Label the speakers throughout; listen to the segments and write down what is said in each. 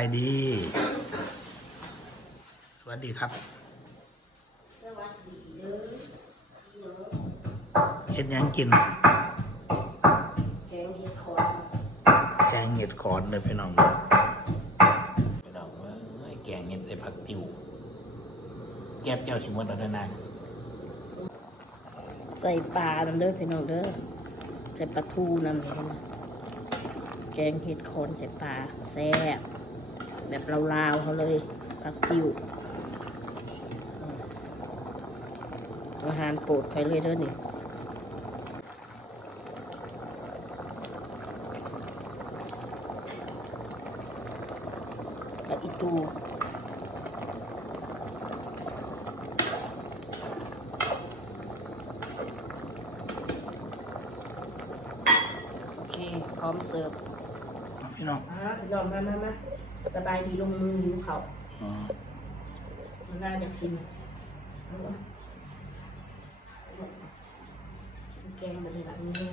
Speaker 1: ไปดี สวัสดีครับ
Speaker 2: สวัสดีเด้อพี่น้อง
Speaker 1: เฮ็ดหยังกิน
Speaker 2: แกงเห็ดขอน
Speaker 1: แกงเห็ดขอนเลยพี่น้องเด้อพี่น้องเอ้ยแกงเห็ดใส่ผักติว แก้บเจ้าชิมวันแล้วนะนาง
Speaker 2: ใส่ปลาน้ำเด้อพี่น้องเด้อใส่ปลาทูน้ำเลยนะแกงเห็ดขอนใส่ปลาแซ่บ แบบลาวๆเขาเลยผักติวอืมอาหารโปรดใครเลยเด้อนี่แล้วอีตูโอเค พร้อมเสิร์ฟ
Speaker 1: พี่น้อง
Speaker 2: อ่าพี่น้องมามามา สบายดีลงมือหิวเขาว
Speaker 1: อ๋อ
Speaker 2: มันน่าจะกินเอาวะแกงแบบนี้แบบนี้เนี่ย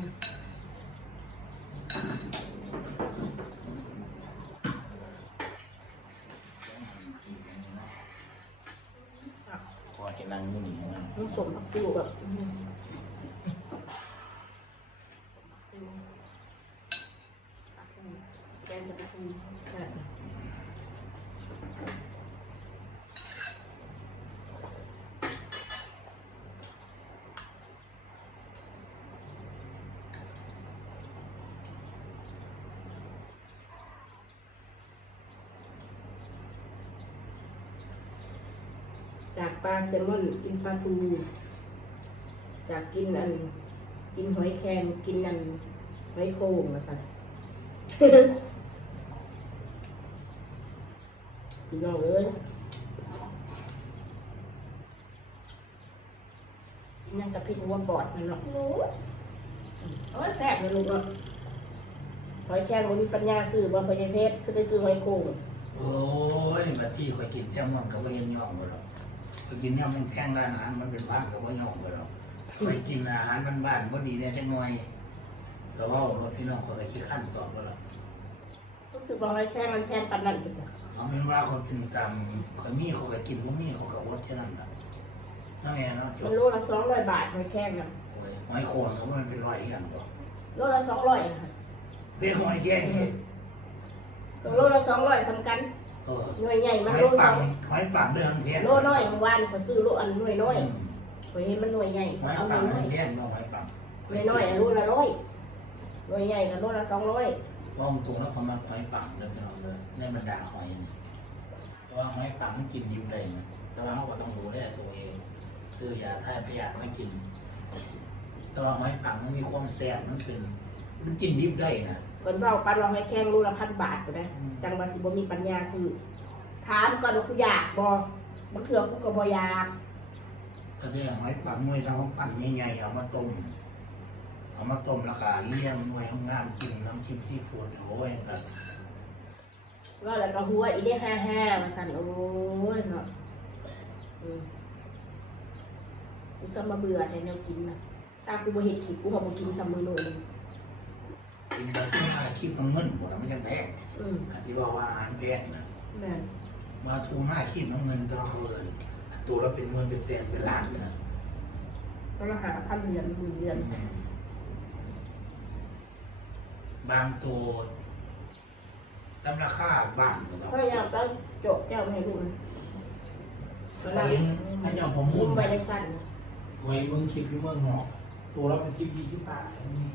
Speaker 1: ขอจะนั่งมื้อนี้นะ
Speaker 2: มันสมกับตู้แบบอืมแกงแบบนี้ใช่จาก ปลาแซลมอนกินปลาทูจากกินอัน กินหอยแครงกินอันหอยโข่งมาสั่นพี่น้องเอ้ยกินยังกับพริกหัวปอดมันเนาะเอาไว้แซ่บเลยลูกเนาะหอยแครงวันนี้ปัญญาซื้อบ่พญเพชรคือได้ซื้อหอยโข่ง
Speaker 1: โอ้ยบัดที่ข่อยกินแซลมอนก็บ่เห็นย่องบ่หรอก ข่อยกินเนี่ยมันแพงร้านอาหารมันเป็นบ้านก็บ่ย่องบ่หรอกข่อยกินอาหารบ้านๆบ่ดีแน่จักหน่อยก็เว้ารถพี่น้องข่อยก็ขี้ขั้นตอบบ่หรอก
Speaker 2: รู้สึกว่าหอยแครงมันแพงปานนั้นเลยจ้ะ
Speaker 1: เอาเป็นว่าคนกินตามข่อยมีเขาก็กินบ่มีเขาก็อดแค่นั้นล่ะนั่นแหละเนาะจ
Speaker 2: มั
Speaker 1: บ
Speaker 2: นโลละสองร้อยบาทหอยแครงน่ะ
Speaker 1: โอ้ยหอยโคนก็มันเป็นร้อยอย่างบ่
Speaker 2: โลละสองร้อยค่ะ
Speaker 1: เป็นหอยแก่นี่
Speaker 2: โลละสองร้อยสำคัญ
Speaker 1: เออ
Speaker 2: หน่วยใหญ่
Speaker 1: ห
Speaker 2: มัน
Speaker 1: อย
Speaker 2: โลส
Speaker 1: ปั
Speaker 2: องง
Speaker 1: หอยปังเรื่องแท้
Speaker 2: โลน้อยเมื่อวานเขาซื้อโลอันหน่วยน้อย
Speaker 1: อืม
Speaker 2: เขาเห็นมันหน่วยใหญ่
Speaker 1: หอย
Speaker 2: เอาห
Speaker 1: ปั
Speaker 2: น่
Speaker 1: ง
Speaker 2: วยน้อย
Speaker 1: เลี้ยงเนาะหอยปัง
Speaker 2: หน่วยน้อยอะโลละร้อยหน่วยใหญ่กับโลละสองร้อย
Speaker 1: ว่าตรงแล้วเขามาหอยปังเด้อพี่น้องเด้อในบรรดาหอยนี่เพราะว่าหอยปังมันกินดิบได้นะแต่ว่าเราก็ต้องดูแลตัวเองซื้อยาท่ายพยาธิไม่กินแต่ว่าหอยปังมันมีความแซ่บมันเป็นมันกินดิบได้นะ
Speaker 2: เหมือนเราปันเราให้แข้งโลละพันบาทก็ได้จังว่าสิบ่มีปัญญาซื้อถามก่อนว่ากูอยากบ่บางเถื่อกูก็บ่อยาก
Speaker 1: ก็ที่หอยปังหน่วยทางปั่นใหญ่ๆเอามาต้มเอามาต้มราคาเลี้ยงหน่วยงามกินน้ำจิ้มซีฟู้ดโอ้ยกัน
Speaker 2: ว่าแล้วก็หัวอีได้ห้าห้ามาสั่นโอ้ยเนาะอืมกูซ้ำมาเบื่อแต่แนวกินนะซากูบ่เห็ดขี้กูก็บ่กินซ้ำมื้อโน่น
Speaker 1: กินแบบที่อาชีพมันเงินหมดแล้วมันจะแพง
Speaker 2: อืม
Speaker 1: อาชีพว่าว่าอาหารแพงนะ
Speaker 2: แม่น
Speaker 1: มาทูหน้าขีดน้ำเงินตัวเขาเลยตัวเราเป็นเงินเป็นแสนเป็นล้านนะ
Speaker 2: ก็ราคาพันเหรียญหมื่นเหรียญ
Speaker 1: บางตัวสำราคาบ้านของเรา
Speaker 2: ก็อยากต้องจบแก้วให้ดูนะ
Speaker 1: เขาเห็นให้เจ้าผม
Speaker 2: มุ
Speaker 1: มุ่
Speaker 2: ม
Speaker 1: น
Speaker 2: ไว้
Speaker 1: ไป
Speaker 2: ในสั้น
Speaker 1: ไว้เบิ่งคลิปอยู่เมืองนอกตัวเราเป็นสิบยี่สิบบาทนี่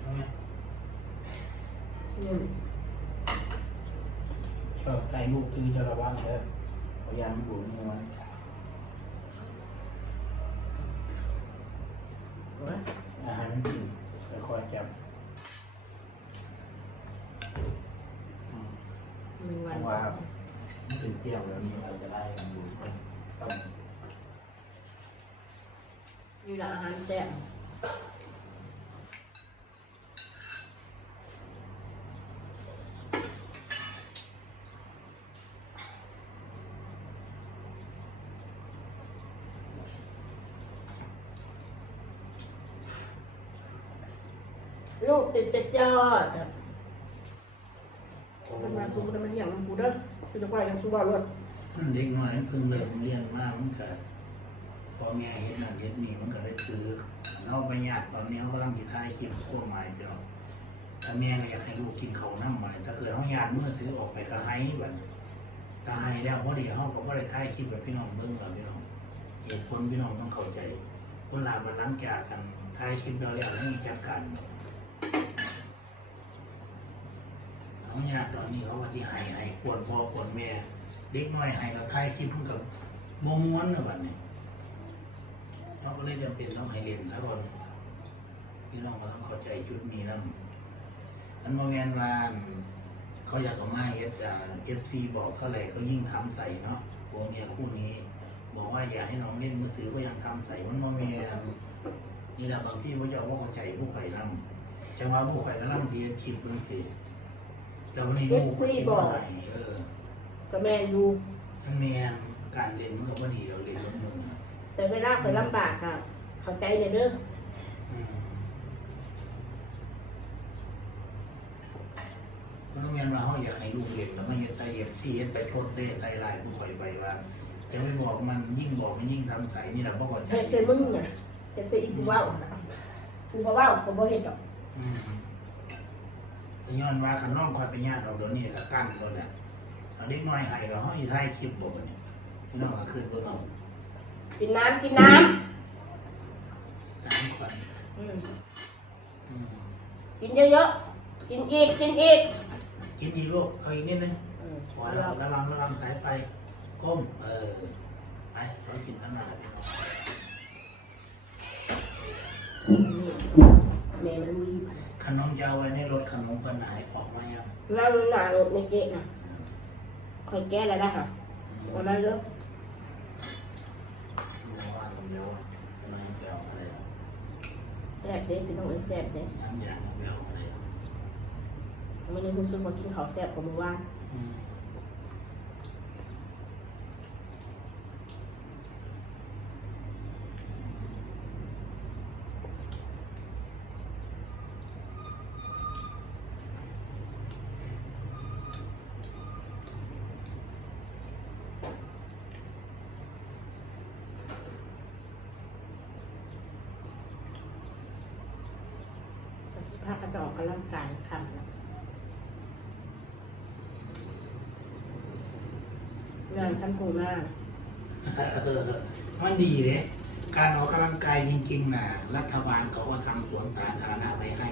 Speaker 1: เอาไหม
Speaker 2: อืม
Speaker 1: ชอบใจลูกคือจะระวังเลยพยายามดูมวนอาหารมันกินค่อยๆจับอืม
Speaker 2: หนึ่งวัน
Speaker 1: ว่ามันเป็นเปรี้ยวแล้วมีอะไรจะได้กันดูมันต้อง
Speaker 2: นี่แหละอาหารแซ่บ ลูกติดจะจอดมันมาสู้มันอย่างมันกูเด้อคือจะไปยังสู้บ้ารถ
Speaker 1: มันเด็กน้อยมันเพิ่งเริ่มเรียนมากมันก็พอแม่เห็นนั่นเห็นนี่มันก็ได้ถือเราไปญาติตอนนี้เขากำลังกินท้ายคลิปโค้งไม้เดียวถ้าแม่ก็อยากให้ลูกกินเขาวน้ำมันถ้าเกิดเขาญาติเมื่อถือออกไปก็ให้แบบตายแล้วพอดีเขาก็บ่ได้ท้ายคลิปแบบพี่น้องเบิ่งแล้วพี่น้องเหตุผลพี่น้องต้องเข้าใจคนหลานมันหลังจากกันท้ายคลิปแล้วแล้วให้จัดการ น้องญาติตอนนี้เขาว่าที่ห้ให้ควรพ่อควรแม่เด็กน้อยให้เราท้ายคลิปเพิ่งกับมม้วนนะวันนี้เราก็เลยจำเป็นต้องให้เรียนทุกคนพี่น้องก็ต้องเข้าใจจุดนี้นะมันโมเมนว่าเขาอยากเอามาเอฟจาเอฟซีบอกเท่าไหร่ก็ยิ่งทำใส่เนาะผัวเมียคู่นี้ บอกว่าอย่าให้น้องเล่นมือถือก็ยังทำใส่มันโมเมนนี่แหละบางที่เขาจะว่าเข้าใจผู้ไข่ล่ำจังหวะผู้ไข่ก็ล่ำทีคลิปเรื่องสิ แล้ววันนี้ลูกก็คิดว่าไงเออ
Speaker 2: ก็แม่อยู่
Speaker 1: ทั้งแมนการเรียนมันก็พอดีเราเรียนลงมือ
Speaker 2: แต่เวลาคอยลำบากค่ะเข้าใจเลยเด้อ
Speaker 1: อืมมันต้องแมนว่าเขาอยากให้ลูกเรียนแล้วไม่เฮ็ดใส่เฮ็ดซี่เฮ็ดไปโทษเด้ใส่ลายผู้คอยไปว่าจะไม่บอกมันยิ่งบอกมันยิ่งทำใส่นี่แหละพ่อเข้าใจ
Speaker 2: แม่เจอมึงเนี่ยจะเจออีกูว่าวกูบ่ว่าวผมบ่เห็นดอก
Speaker 1: อืม แต่ย้อนว่าขันน้องคอยไปญาติเราเดี๋ยวนี้ก็กั้นตัวแหละเอาเด็กน้อยให้เราเขาอีท้ายคลิปบอกว่าเนี่ยพี่น้องก็ขึ้นเบิ่งเอา
Speaker 2: กินน้ำกินน้
Speaker 1: ตามควันำ
Speaker 2: อืม
Speaker 1: อืม
Speaker 2: กินเยอะๆ กินอีกกินอีก
Speaker 1: กินอีกลูกเอาอีกนิดนึง
Speaker 2: อืม
Speaker 1: พอแล้วระวังระวังสายไฟก้มเออไปเรากินข้างหน้าพี่น้อง
Speaker 2: แม่มันมี
Speaker 1: ขนมจะเอาไว้ในรถขนมคนไหนออกมายัง
Speaker 2: แล้วมันหนารถในเก๊ะนะคอยแก้อะไรได้ค่ะวันนั้นเด้อ
Speaker 1: รู้ว่าลงเดียวทำไมจะเอาอะไร
Speaker 2: แซ่บเด้พี่น้องเอ้ยแซ่บเด้
Speaker 1: น้ำยางไม่เอาอะไร
Speaker 2: มันยังรู้สึกว่ากินข้าวแซ่บกว่าเมื่อวาน
Speaker 1: อืม
Speaker 2: ก็สิพากันไปออกกำลังกายคำนะงานคันโคงหน้า
Speaker 1: เออมันดีเลย การออกกำลังกายจริงๆนะรัฐบาลเขาก็ทำสวนสาธารณะไว้ให้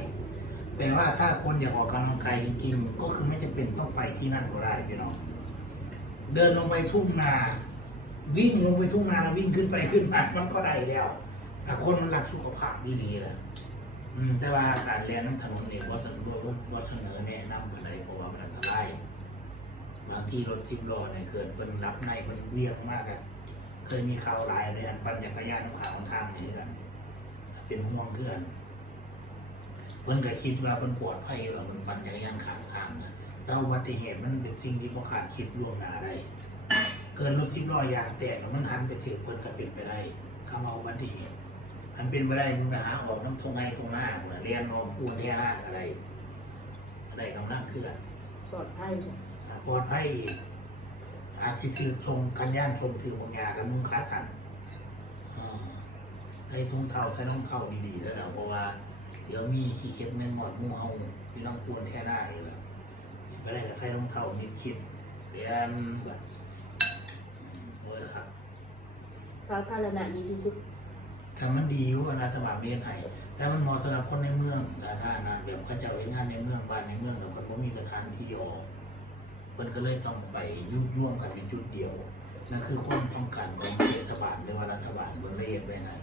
Speaker 1: แต่ว่าถ้าคนอยากออกกำลังกายจริงๆ ก็คือไม่จำเป็นต้องไปที่นั่นก็ได้พี่น้องเดินลงไปทุ่งนา วิ่งลงไปทุ่งนาแล้ววิ่งขึ้นไปขึ้นมามันก็ได้แล้ว แต่คนมันรักสุขภาพดีๆแหละ อืมแต่ว่าการเรียนน้ำถนนเนี่ยว่าเสนอว่าเสนอแนะนำอะไรเพราะว่ามันอันตรายบางที่รถสิบล้อเนี่ยเกิดเป็นรับในเป็นเวียงมากอะเคยมีข่าวหลายเลยอันปั่นจักรยานของขาวทางนี่กันเป็นห่วงเพื่อนเพิ่นก็คิดว่าเพิ่นปลอดภัยหรอกมันปั่นจักรยานขางทางนะแต่อุบัติเหตุมันเป็นสิ่งที่บ่คาดคิดล่วงหน้าได้เกินรถสิบล้อยางแตกแล้วมันหันไปถึงเพิ่นก็เป็นไปได้คำเอาอุบัติเหตุ อันเป็นไปได้มึงก็หาออกน้ำทงไห้ทงหน้าเหมือนเรียนนอมปูนเรียนหน้าอะไร อะไรกำลังเคลื่อน
Speaker 2: ปลอดภัย
Speaker 1: อ่าปลอดภัยอาจสิถือทรงคันย่านทรงถือบางยากับมึงค้ากันอ่าใส่ทงเท้าใส่รองเท้าดีๆแล้วนะเพราะว่า เดี๋ยวมีขี้เข็บแมงหมอดหมูเฮาที่น้องปูนแค่หน้านี่แหละก็ได้กับใส่รองเท้ามีคิดเรียนแบบโอ้ยครับ
Speaker 2: สาธารณะดีที่สุด
Speaker 1: คำมันดีอยู่ว่ารัฐบาลประเทศไทยแต่มันเหมาะสำหรับคนในเมืองแต่ถ้านะแบบเขาจะเอาไว้งานในเมืองบ้านในเมืองแล้วมันก็มีสถานที่ออกเพิ่นก็เลยต้องไปยุบย่วงกันเป็นจุดเดียวนั่นคือความต้องการของเทศบาลหรือว่ารัฐบาลบนละเอียดไว้ให้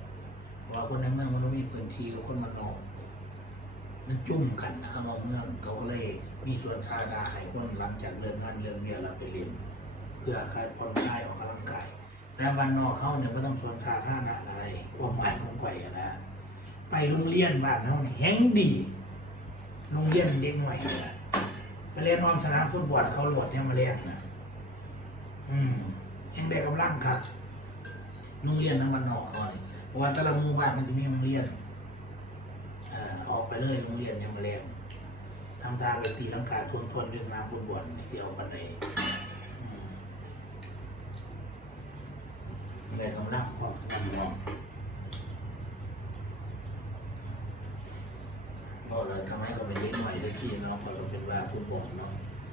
Speaker 1: เพราะว่าคนในเมืองมันไม่มีพื้นที่กับคนมันนอกมันจุ่มกันนะครับเมืองเขาก็เลยมีส่วนทาดาให้คนหลังจากเลิกงานเลิกเรียนแล้วไปเรียนเพื่อคลายผ่อนคลายออกกำลังกาย แต่บ้านนอกเขาเนี่ยไม่ต้องสวนสาธารณะอะไรความหมายของไฟอะนะ ไปโรงเรียนบ้านเขาเนี่แห้งดีโรงเรียนเด็กหน่อยนะไปเรียนนอนสนามฟุตบอลเขาโหลดเนี่ยมาเรียนนะอืมยังได้กำลังครับโรงเรียนนั้นมันนอกหน่อยเพราะว่าแต่ละหมู่บ้านมันจะมีโรงเรียนอ่อออกไปเลยโรงเรียนยังมาเรียนทำทางไปตีลังกาทวนทวนด้วยสนามฟุตบอลเดียวปันไหนอืม ได้กำลังความกำลังก็เลยทำให้เขาเป็นเด็กหน่อยได้ที่เนาะเขาเป็นว่าฟุตบอลเนาะ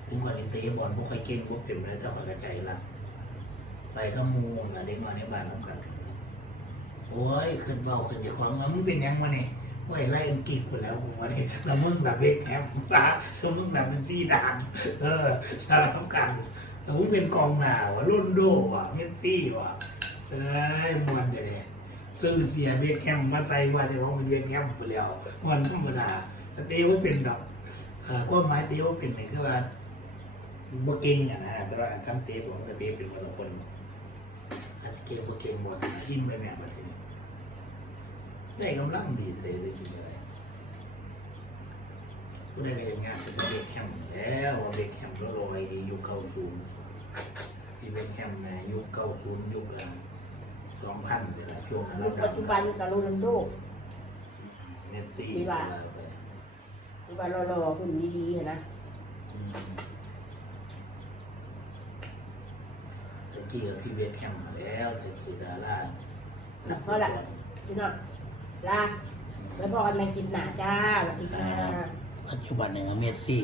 Speaker 1: ถึงคนนี้เตะบอลพวกใครเก่งพวกเก่งเลยถ้าเขากระใจละไปก็มูนะเด็กน้อยในบ้านน้ำกันโอ้ยขึ้นเบาขึ้นจะความว่ามึงเป็นยังมาเนี่ยโอ้ยไล่อังกฤษไปแล้วผมว่าเนี่ยแล้วมึงแบบเล็กแคมป์ฟ้าสมมึงแบบเป็นซีดานเออสารพัดกันแล้วมึงเป็นกองหน้าว่ะรุ่นโดว่ะเมสซี่ว่ะ เอ้ยมวนจะเนี่ยซื้อเสียเบคแคมมาใจว่าจะว่ามันเบคแคมป์ไปแล้วมันธรรมดาแต่เต้ว่าเป็นดอกเอ่อความหมายเตี้ยวเป็นเนี่ยคือว่าบ่เก่งอะนะแต่ว่าคำเต้ผมกับเตี้ยเป็นคนละคนอาจจะเก่งบเก่งหมดทีมไปแม่มาทีนี้ได้กำลังดีเลยได้กินอะไรก็ได้ไปงานเป็นเบคแฮมแล้วเบคแฮมก็ลอยดียุคเก้าศูนย์ที่เบคแฮมในยุคเก้าศูนย์ยุค สองพันเดี๋ยวละช่วงนั้น
Speaker 2: ยุคปัจจุบันกับโรนัลโด
Speaker 1: เนตตี้
Speaker 2: ที่ว่า
Speaker 1: ไป
Speaker 2: ปัจจุบันรอๆหุ่นดีๆอะนะ
Speaker 1: อืมตะกี้กับพี่เบคแฮมมาแล้วตะกี้ดารา
Speaker 2: เพราะละพี่น้องลาไว้พอกันในคลิปหน้าจ้าสวัสดีค่ะ
Speaker 1: ปัจจุบันเนี่ยเมสซี่